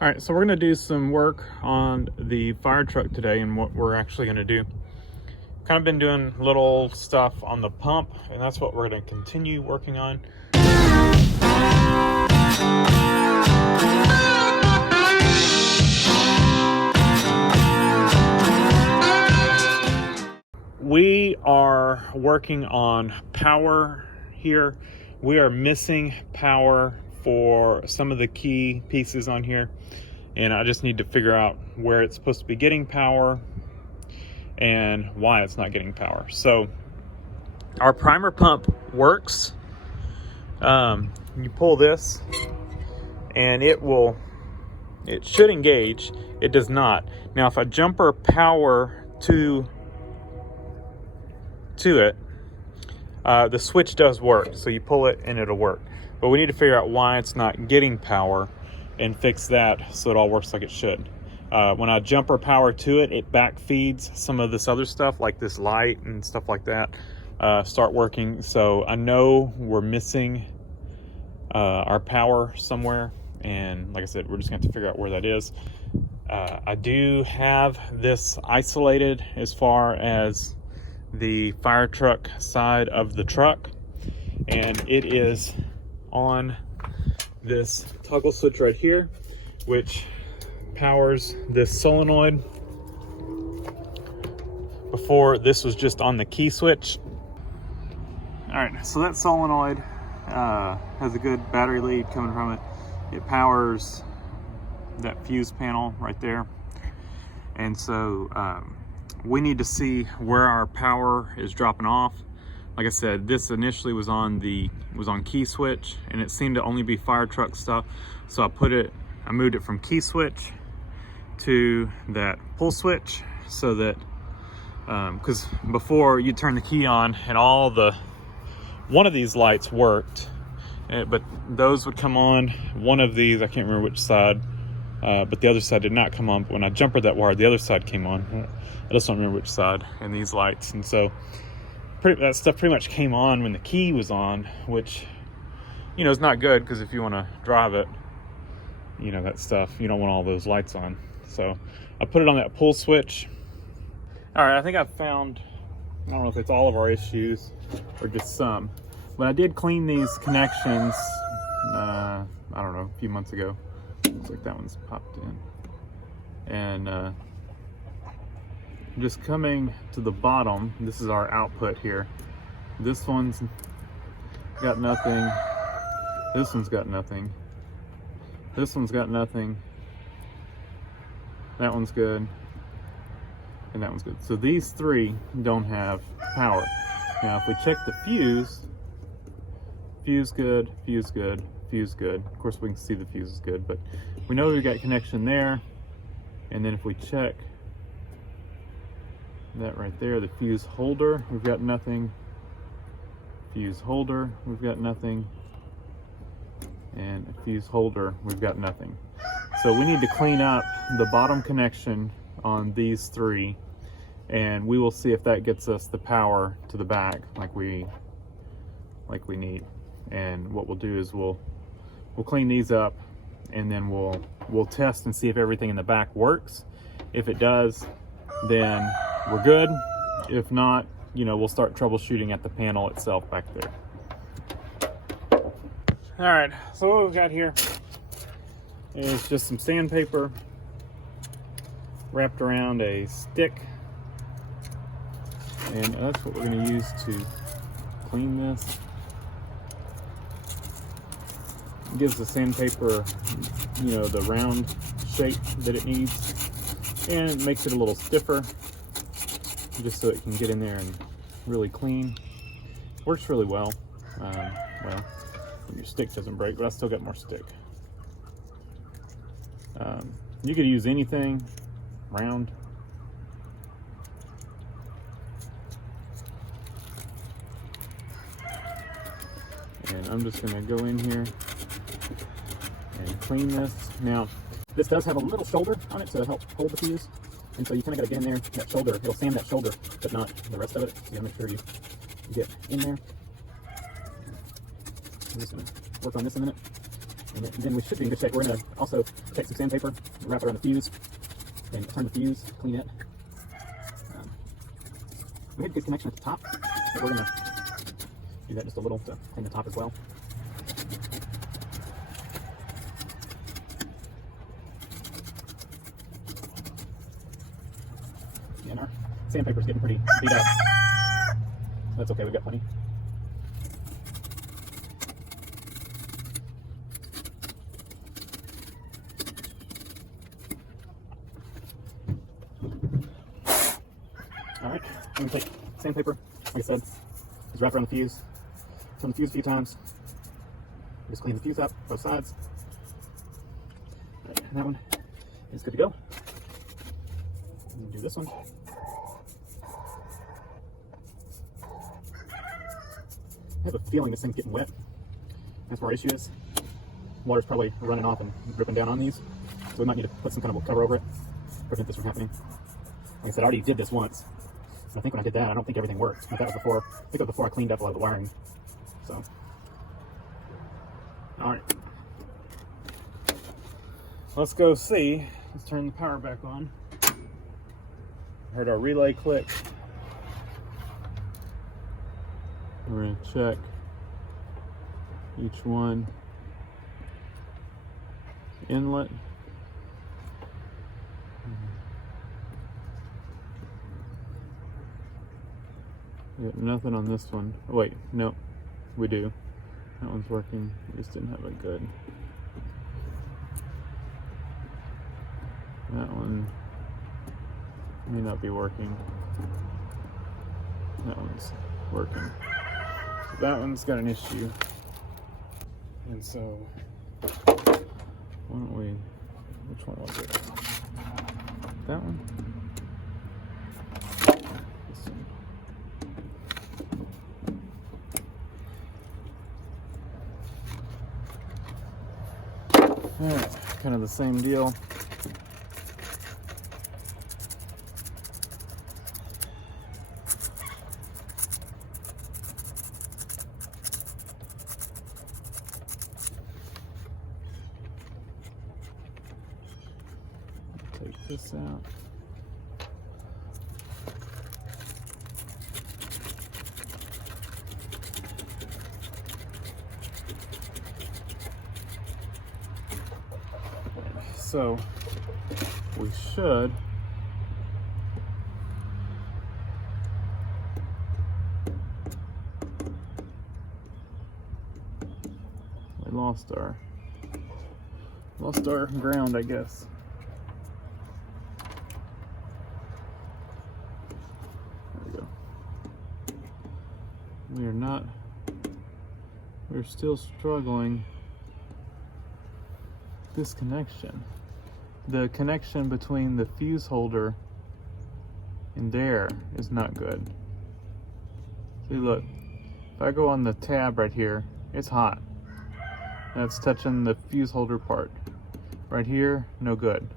All right, so we're gonna do some work on the Firetruck today, and what we're actually gonna do. Kind of been doing little stuff on the pump, and that's what we're gonna continue working on. We are working on power here. We are missing power for some of the key pieces on here, and I just need to figure out where it's supposed to be getting power and why it's not getting power. So our primer pump works. You pull this and it should engage. It does not. Now if I jumper power to it, the switch does work. So you pull it and it'll work. But we need to figure out why it's not getting power and fix that so it all works like it should. When I jumper power to it, it back feeds some of this other stuff like this light and stuff like that start working. So I know we're missing our power somewhere, and like I said, we're just gonna have to figure out where that is. I do have this isolated as far as the Firetruck side of the truck, and it is on this toggle switch right here, which powers this solenoid. Before, this was just on the key switch. All right, so that solenoid has a good battery lead coming from it. It powers that fuse panel right there. And so we need to see where our power is dropping off. Like I said, this initially was on key switch, and it seemed to only be Firetruck stuff. So I moved it from key switch to that pull switch, so that because before you turn the key on and one of these lights worked, but those would come on. One of these, I can't remember which side, but the other side did not come on. But when I jumpered that wire, the other side came on. I just don't remember which side, and these lights. And so that stuff pretty much came on when the key was on, which, you know, is not good, because if you want to drive it, you know, that stuff, you don't want all those lights on. So I put it on that pull switch. All right, I think I've found, I don't know if it's all of our issues or just some, but I did clean these connections, I don't know, a few months ago. Looks like that one's popped in. And just coming to the bottom, this is our output here. This one's got nothing. This one's got nothing. This one's got nothing. That one's good. And that one's good. So these three don't have power. Now if we check the fuse, fuse good, fuse good, fuse good. Of course we can see the fuse is good, but we know we've got connection there. And then if we check that right there, the fuse holder, we've got nothing. Fuse holder, we've got nothing. And a fuse holder, we've got nothing. So we need to clean up the bottom connection on these three, and we will see if that gets us the power to the back like we need. And what we'll do is we'll clean these up, and then we'll test and see if everything in the back works. If it does, then we're good. If not, you know, we'll start troubleshooting at the panel itself back there. All right, so what we've got here is just some sandpaper wrapped around a stick, and that's what we're going to use to clean this. It gives the sandpaper, you know, the round shape that it needs, and it makes it a little stiffer, just so it can get in there and really clean. Works really well. Well, your stick doesn't break, but I still got more stick. You could use anything round. And I'm just going to go in here and clean this. Now, this does have a little shoulder on it to help hold the fuse. And so you kind of got to get in there, that shoulder, it'll sand that shoulder, but not the rest of it. So you got to make sure you get in there. I'm just going to work on this in a minute. And then we should be in good shape. We're going to also take some sandpaper, wrap it around the fuse, and turn the fuse, clean it. We had a good connection at the top, but we're going to do that just a little to clean the top as well. And our sandpaper's getting pretty beat up. That's okay, we've got plenty. Alright, I'm going to take sandpaper, like I said, just wrap around the fuse, turn the fuse a few times, just clean the fuse up, both sides. Alright, and that one is good to go. Do this one. I have a feeling this thing's getting wet. That's where our issue is. Water's probably running off and dripping down on these, so we might need to put some kind of a cover over it, prevent this from happening. Like I said, I already did this once. I think when I did that, I don't think everything worked. But that was before, I think it was before I cleaned up a lot of the wiring. So, all right. Let's go see. Let's turn the power back on. Heard our relay click. We're gonna check each one. Inlet. Got nothing on this one. Oh, wait, no, we do. That one's working. We just didn't have it good. That one may not be working. That one's working. So that one's got an issue. And so, why don't we, which one was it? That one? This one. Alright, kind of the same deal. Take this out. So we should lost our ground, I guess. There we go. We're still struggling this connection. The connection between the fuse holder and there is not good. See, look, if I go on the tab right here, it's hot. That's touching the fuse holder part. Right here, no good.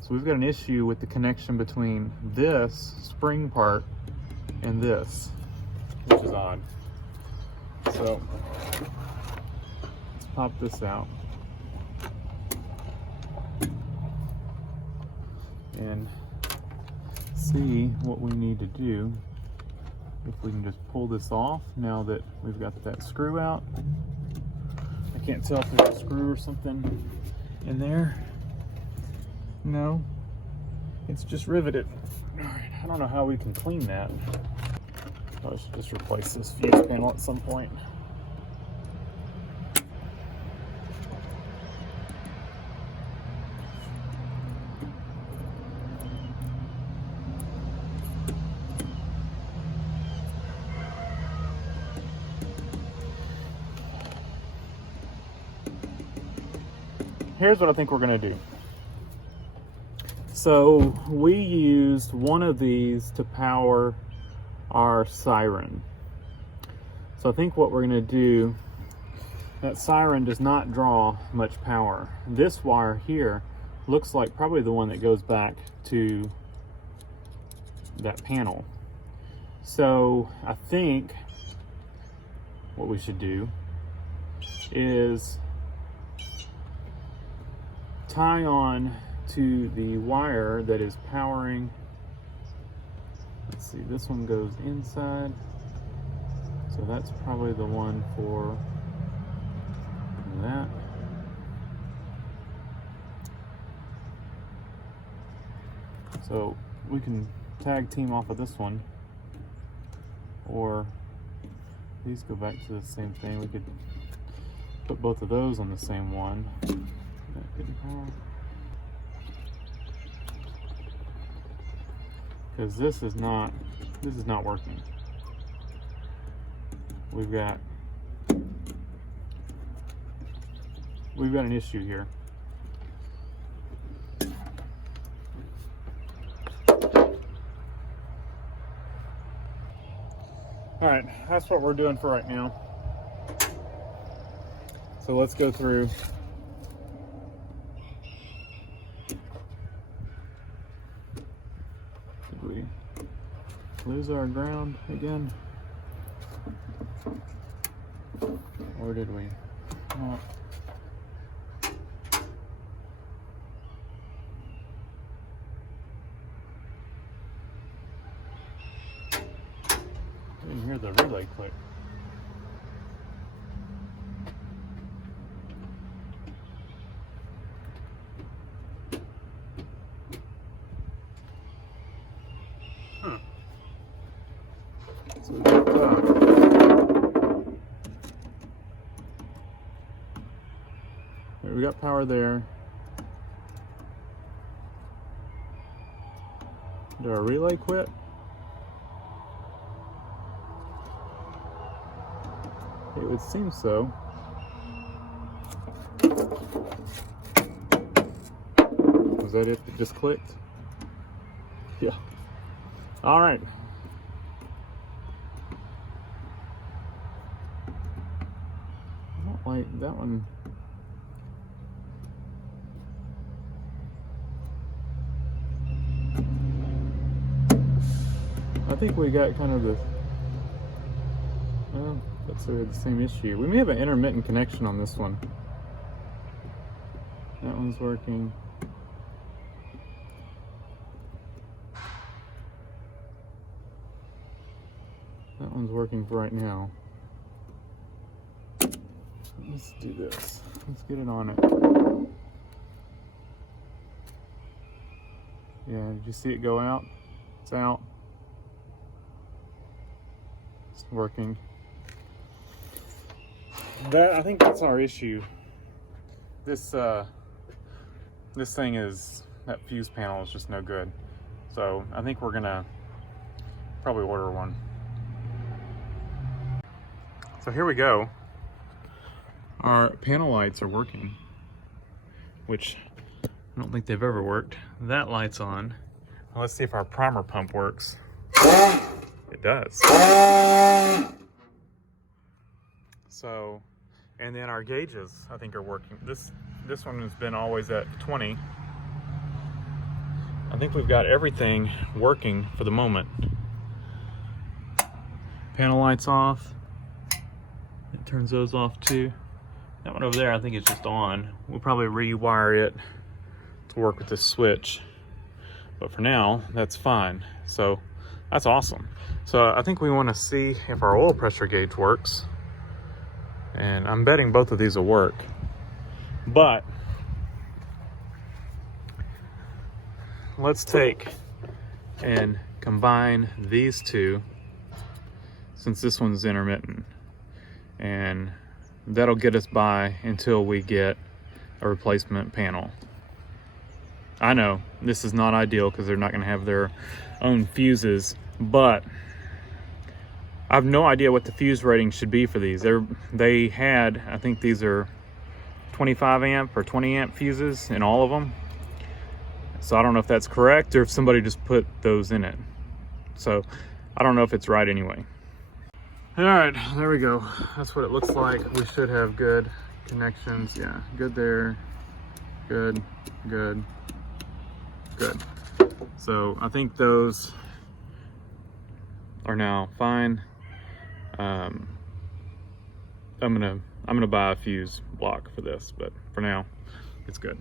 So we've got an issue with the connection between this spring part and this, which is odd. So let's pop this out and see what we need to do. If we can just pull this off now that we've got that screw out. I can't tell if there's a screw or something in there. No, it's just riveted. All right, I don't know how we can clean that. I should just replace this fuse panel at some point. Here's what I think we're gonna do. So we used one of these to power our siren. So I think what we're gonna do, that siren does not draw much power. This wire here looks like probably the one that goes back to that panel. So I think what we should do is tie on to the wire that is powering. Let's see, this one goes inside, so that's probably the one for that. So we can tag team off of this one, or these go back to the same thing. We could put both of those on the same one. Because this is not working. We've got an issue here. All right, that's what we're doing for right now. So let's go through. Did we lose our ground again? Or did we not? I didn't hear the relay click. Huh. So we got power there. Did our relay quit? It would seem so. Was that it? It just clicked? Yeah. All right. I don't like that one. I think we got kind of the, well, that's the same issue. We may have an intermittent connection on this one. That one's working. That one's working for right now. Let's do this. Let's get it on it. Yeah, did you see it go out? It's out. It's working. I think that's our issue. This thing is, that fuse panel is just no good. So I think we're gonna probably order one. So here we go. Our panel lights are working, which I don't think they've ever worked. That light's on. Well, let's see if our primer pump works. It does. So, and then our gauges, I think, are working. This one has been always at 20. I think we've got everything working for the moment. Panel lights off. It turns those off too. That one over there, I think it's just on. We'll probably rewire it to work with this switch. But for now, that's fine. So that's awesome. So I think we want to see if our oil pressure gauge works. And I'm betting both of these will work. But let's take and combine these two, since this one's intermittent. And that'll get us by until we get a replacement panel. I know this is not ideal because they're not going to have their own fuses, but I have no idea what the fuse rating should be for these. They had, I think these are 25 amp or 20 amp fuses in all of them. So I don't know if that's correct or if somebody just put those in it. So I don't know if it's right anyway. All right, there we go. That's what it looks like. We should have good connections. Yeah, good there. Good, good, good. So I think those are now fine. I'm gonna buy a fuse block for this, but for now, it's good.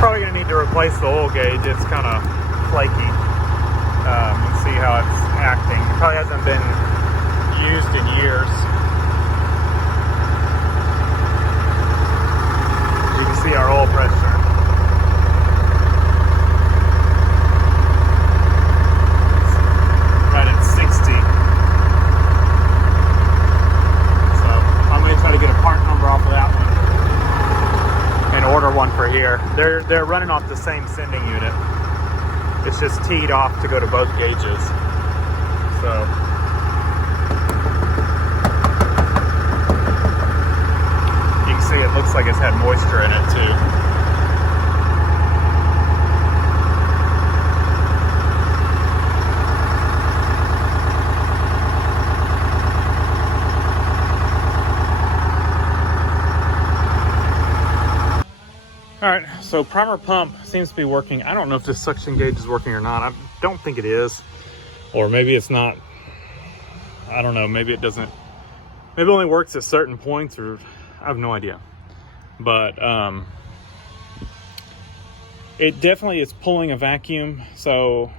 Probably gonna need to replace the oil gauge. It's kind of flaky. You can see how it's acting. It probably hasn't been used in years. You can see our oil pressure. It's right at 60. So I'm gonna try to get a part number off of that one and order one for here. They're running off the same sending unit. It's just teed off to go to both gauges. So you can see it looks like it's had moisture in it too. All right, so primer pump seems to be working. I don't know if this suction gauge is working or not. I don't think it is, or maybe it's not. I don't know, maybe it doesn't, maybe it only works at certain points, or I have no idea. But it definitely is pulling a vacuum. So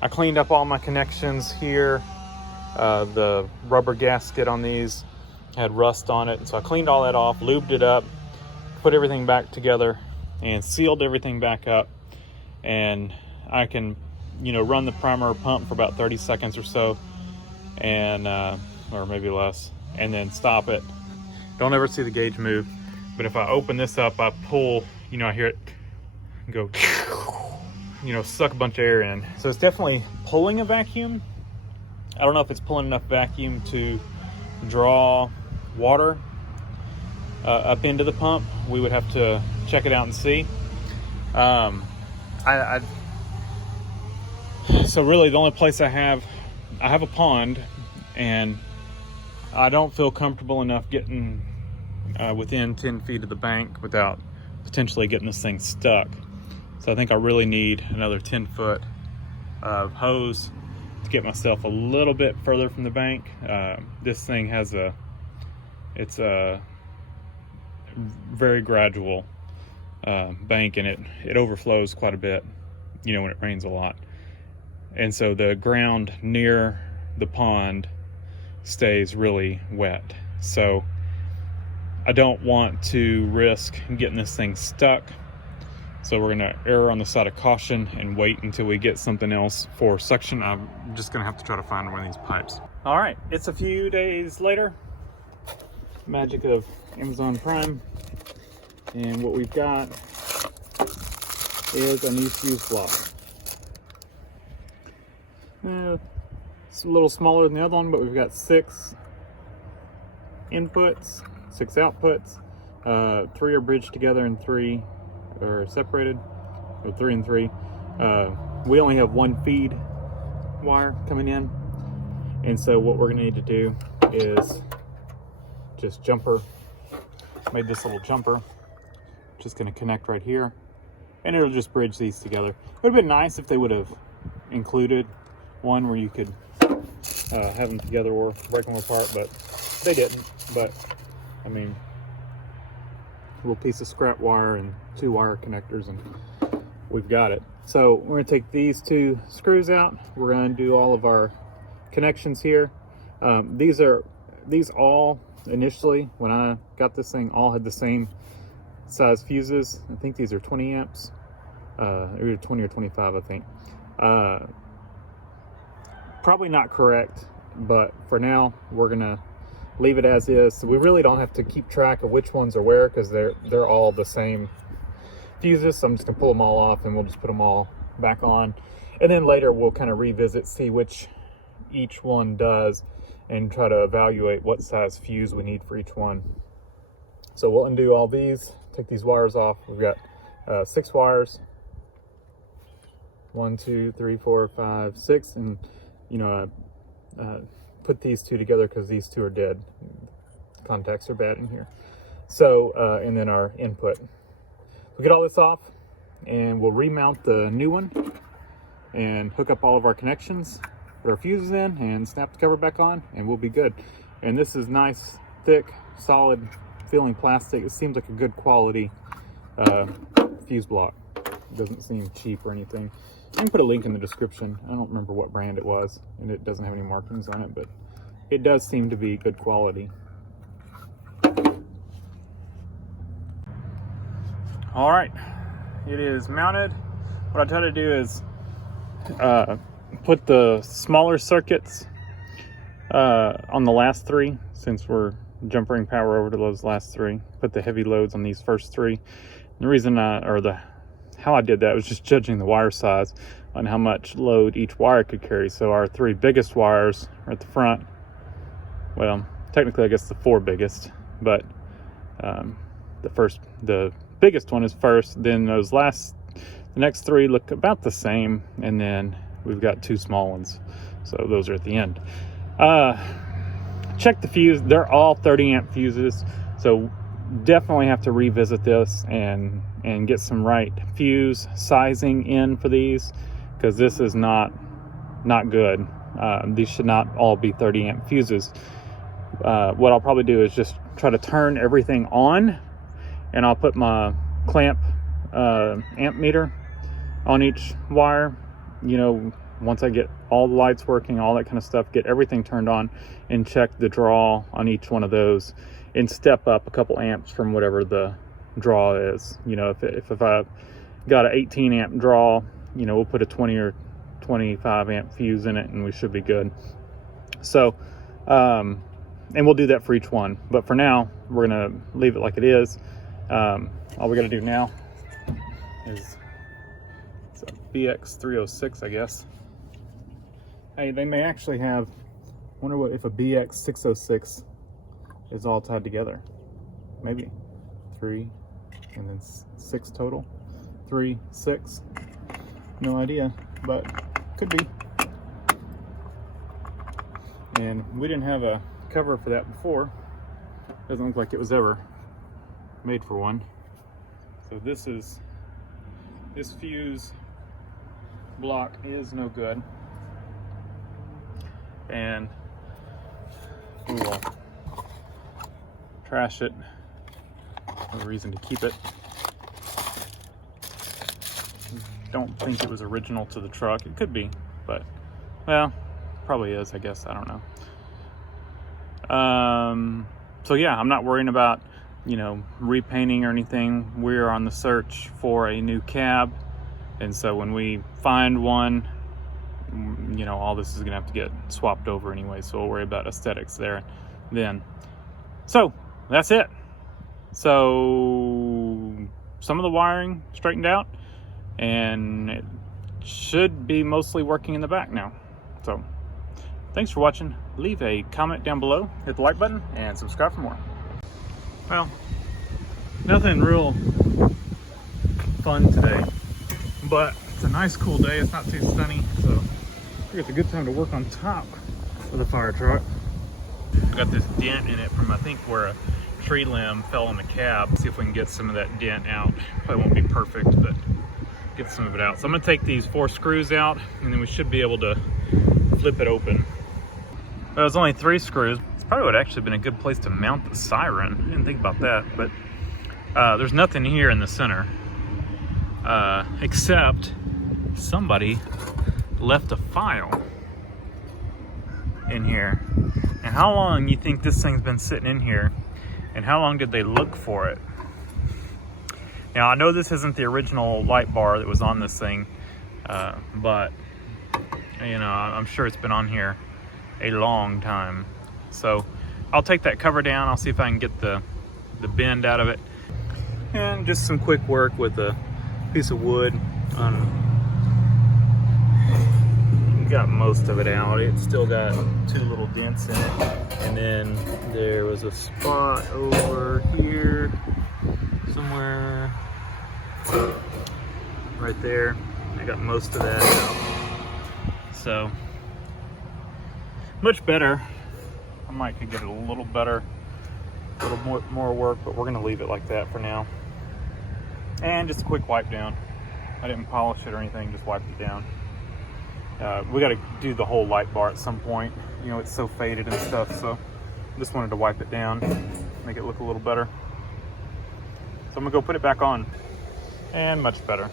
I cleaned up all my connections here. The rubber gasket on these had rust on it. So I cleaned all that off, lubed it up, put everything back together and sealed everything back up, and I can, you know, run the primer pump for about 30 seconds or so, and or maybe less, and then stop it. Don't ever see the gauge move, but if I open this up, I pull, you know, I hear it go, you know, suck a bunch of air in. So it's definitely pulling a vacuum. I don't know if it's pulling enough vacuum to draw water up into the pump. We would have to check it out and see. So really the only place I have a pond, and I don't feel comfortable enough getting within 10 feet of the bank without potentially getting this thing stuck. So I think I really need another 10 foot of hose to get myself a little bit further from the bank. This thing has it's a very gradual bank, and it overflows quite a bit, you know, when it rains a lot. And so the ground near the pond stays really wet. So I don't want to risk getting this thing stuck. So we're gonna err on the side of caution and wait until we get something else for suction. I'm just gonna have to try to find one of these pipes. All right, it's a few days later. Magic of Amazon Prime, and what we've got is a new fuse block. It's a little smaller than the other one, but we've got 6 inputs, 6 outputs. 3 are bridged together and 3 are separated, or 3 and 3. We only have 1 feed wire coming in, and so what we're gonna need to do is just made this little jumper, just going to connect right here, and it'll just bridge these together. It would have been nice if they would have included one where you could have them together or break them apart, but they didn't. But I mean, a little piece of scrap wire and 2 wire connectors, and we've got it. So we're going to take these 2 screws out. We're going to do all of our connections here. These all initially, when I got this thing, all had the same size fuses. I think these are 20 amps, either 20 or 25, I think. Probably not correct, but for now we're gonna leave it as is. So we really don't have to keep track of which ones are where, because they're all the same fuses. So I'm just gonna pull them all off, and we'll just put them all back on, and then later we'll kind of revisit, see which each one does, and try to evaluate what size fuse we need for each one. So we'll undo all these, take these wires off. We've got 6 wires, 1, 2, 3, 4, 5, 6, and you know, put these 2 together because these 2 are dead. Contacts are bad in here. So and then our input. We'll get all this off, and we'll remount the new one and hook up all of our connections, put our fuses in, and snap the cover back on, and we'll be good. And this is nice, thick, solid feeling plastic. It seems like a good quality fuse block. It doesn't seem cheap or anything. I can put a link in the description. I don't remember what brand it was, and it doesn't have any markings on it, but it does seem to be good quality. All right, it is mounted. What I try to do is put the smaller circuits on the last three, since we're jumpering power over to those last three. Put the heavy loads on these first three. The reason how I did that was just judging the wire size on how much load each wire could carry. So our three biggest wires are at the front. Well, technically I guess the four biggest, but the biggest one is first, then the next three look about the same, and then we've got two small ones, so those are at the end. Check the fuse. They're all 30 amp fuses, so definitely have to revisit this and get some right fuse sizing in for these, because this is not good. These should not all be 30 amp fuses. What I'll probably do is just try to turn everything on, and I'll put my clamp amp meter on each wire, you know, once I get all the lights working, all that kind of stuff, get everything turned on, and check the draw on each one of those, and step up a couple amps from whatever the draw is. You know, if I've got an 18 amp draw, you know, we'll put a 20 or 25 amp fuse in it, and we should be good. So and we'll do that for each one, but for now we're gonna leave it like it is. All we gotta do now is, it's a BX306, I guess. Hey, they may actually have, wonder what if a BX606 is all tied together. Maybe 3 and then 6 total. 3, 6. No idea, but could be. And we didn't have a cover for that before. Doesn't look like it was ever made for one. So this fuse block is no good, and we will trash it. No reason to keep it. Don't think it was original to the truck. It could be, but well, probably is, I guess. I don't know. So yeah, I'm not worrying about, you know, repainting or anything. We're on the search for a new cab, and so when we find one, you know, all this is gonna have to get swapped over anyway, so we'll worry about aesthetics there then. So that's it. So some of the wiring straightened out, and it should be mostly working in the back now. So thanks for watching. Leave a comment down below, hit the like button, and subscribe for more. Well, nothing real fun today, but it's a nice cool day. It's not too sunny, so I think it's a good time to work on top of the Firetruck. I got this dent in it from, I think, where a tree limb fell on the cab. See if we can get some of that dent out. Probably won't be perfect, but get some of it out. So I'm gonna take these 4 screws out, and then we should be able to flip it open. There's only 3 screws. It's probably would actually been a good place to mount the siren. I didn't think about that, but there's nothing here in the center, except somebody left a file in here. And how long you think this thing's been sitting in here, and how long did they look for it? Now, I know this isn't the original light bar that was on this thing, but you know, I'm sure it's been on here a long time. So I'll take that cover down. I'll see if I can get the bend out of it, and just some quick work with a piece of wood. Got most of it out. It's still got 2 little dents in it, and then there was a spot over here somewhere, right there. I got most of that out. So much better. I might could get it a little better, a little more work, but we're gonna leave it like that for now. And just a quick wipe down. I didn't polish it or anything, just wiped it down. We got to do the whole light bar at some point. You know, it's so faded and stuff, so just wanted to wipe it down, make it look a little better. So I'm gonna go put it back on, and much better.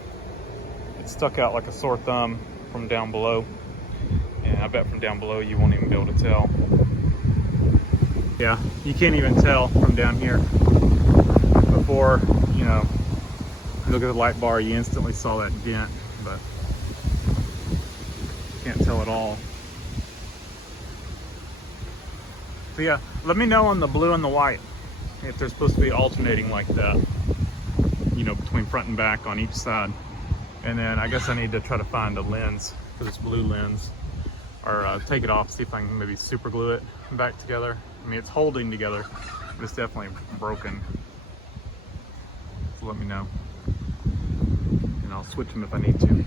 it stuck out like a sore thumb from down below. And I bet from down below you won't even be able to tell. Yeah, you can't even tell from down here. Before, you know, you look at the light bar, you instantly saw that dent, but can't tell at all. So yeah, let me know on the blue and the white if they're supposed to be alternating like that, you know, between front and back on each side. And then I guess I need to try to find a lens for this blue lens, or take it off, see if I can maybe super glue it back together. I mean, it's holding together, but it's definitely broken. So let me know, and I'll switch them if I need to.